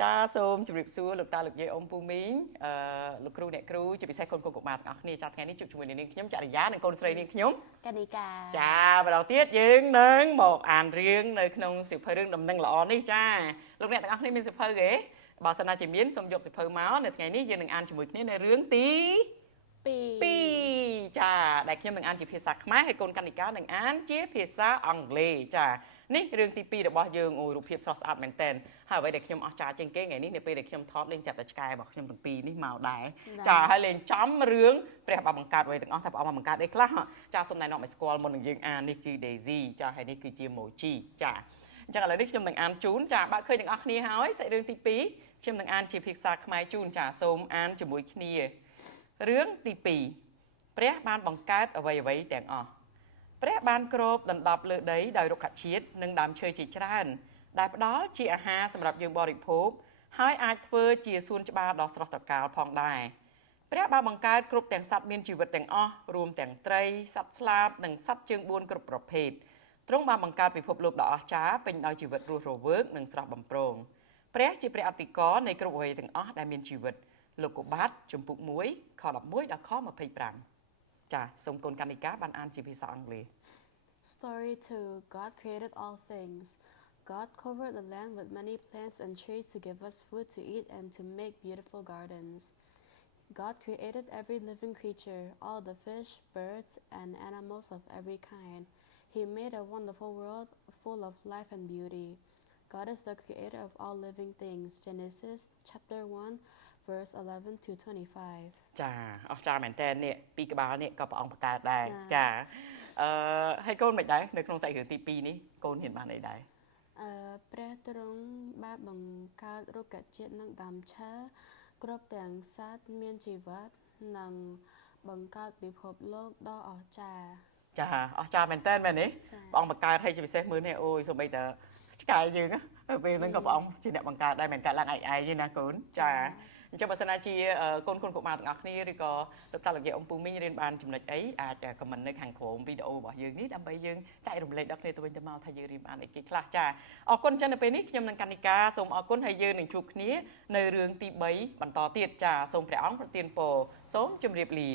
ចាសូមជម្រាបសួរលោកតាលោកយាយអ៊ំពូមីងលោកគ្រូអ្នកគ្រូជាពិសេសកូនកុមារទាំងអស់គ្នាចាថ្ងៃនេះជួបជាមួយនាងខ្ញុំចរិយានិងកូនស្រីនាងខ្ញុំកនិកាចាម្ដងទៀតយើងនឹងមកអានរឿងនៅក្នុងសៀវភៅរឿងដំណឹងល្អនេះចាលោកអ្នកទាំងអស់គ្នាមានសៀវភៅទេបើសិនណាជាមានសូមយកសៀវភៅមកនៅថ្ងៃនេះយើងនឹងអានជាមួយគ្នានៅរឿងទី2ចាដែលខ្ញុំនឹងអានជាភាសាខ្មែរហើយកូនកនិកានឹងអានជាភាសាអង់គ្លេសចានេះរឿងទី2របស់យើងអូរូបភាពស្រស់ស្អាតមែនតើហើយអ្វីដែលខ្ញុំអស្ចារ្យជាងគេថ្ងៃនេះនៅពេលដែលខ្ញុំថតលេងចាប់តែឆ្កែរបស់ខ្ញុំទាំងពីរនេះមកដែរចាហើយលេងចំរឿងព្រះបាទបង្កើតអ្វីទាំងអស់ថាព្រះអង្គបង្កើតអីខ្លះចាសូមណែនាំឲ្យស្គាល់មុននឹងយើងអាននេះគឺ Daisy ចាហើយនេះគឺជា Mochi ចាអញ្ចឹងឥឡូវនេះខ្ញុំនឹងអានជូនចាបើឃើញទាំងអស់គ្នាហើយសាច់រឿងទី2ខ្ញុំនឹងអានជាភាសាខ្មែរជូនចាសូមអានជាមួយគ្នារឿងទី2ព្រះបានបង្កើតអ្វីទាំងអស់ព្រះបានគ្របដណ្ដប់លើដីដោយរុក្ខជាតិនិងដើមឈើជាច្រើនដែលផ្ដល់ជាអាហារសម្រាប់យើងបរិភោគហើយអាចធ្វើជាសួនច្បារដ៏ស្រស់ត្រកាលផងដែរព្រះបានបង្កើតគ្រប់ទាំងសត្វមានជីវិតទាំងអស់រួមទាំងត្រីសត្វស្លាបនិងសត្វជើង4គ្រប់ប្រភេទទ្រង់បានបង្កើតពិភពលោកដ៏អស្ចារ្យពេញដោយជីវិតរស់រវើកនិងស្រស់បំព្រងព្រះជាព្រះអធិការនៃគ្រប់អ្វីទាំងអស់ដែលមានជីវិតលោកុបាទជំពូក1ខ11ដល់ខ25ចាសូមកូនកនិកាបានអានជាភាសាអង់គ្លេស Story 2 God created all things. God covered the land with many plants and trees to give us food to eat and to make beautiful gardens. God created every living creature, all the fish, birds, and animals of every kind. He made a wonderful world full of life and beauty. God is the creator of all living things. Genesis chapter 1, verse 11 to 25. ចាអស្ចារ្យមែនតើនេះពីក្បាលនេះក៏ព្រះអង្គបង្កើតដែរចាហើយកូនមិនដែរនៅក្នុងសាច់រឿងទី2នេះកូនហ៊ានបានអីដែរព្រះទ្រង់បានបង្កើតរុក្ខជាតិនិងដើមឈើគ្រប់ទាំងសត្វមានជីវិតនិងបង្កើតពិភពលោកដ៏អស្ចារ្យចាអស្ចារ្យមែនតើមែនទេព្រះអង្គបង្កើតឲ្យជាពិសេសមើលនេះអូយសូម្បីតែឆ្កែយើងពេលហ្នឹងក៏ព្រះអង្គជាអ្នកបង្កើតដែរមិនកើតឡើងឯងទេណាកូនចាអញ្ចឹងបើសិនណាជាកូនកុមារទាំងអស់គ្នាឬក៏លោកតាលោកយាយអ៊ំពូមីងរៀនបានចំណុចអីអាចខមមិននៅខាងក្រោមវីដេអូរបស់យើងនេះដើម្បីយើងចែករំលែកដល់គ្នាទៅវិញទៅមកថាយើងរៀនបានអីគេខ្លះចាអរគុណចឹងនៅពេលនេះខ្ញុំនិងកនិកាសូមអរគុណហើយយើងនឹងជួបគ្នានៅរឿងទី3បន្តទៀតចាសូមព្រះអង្គប្រទានពរសូមជម្រាបលា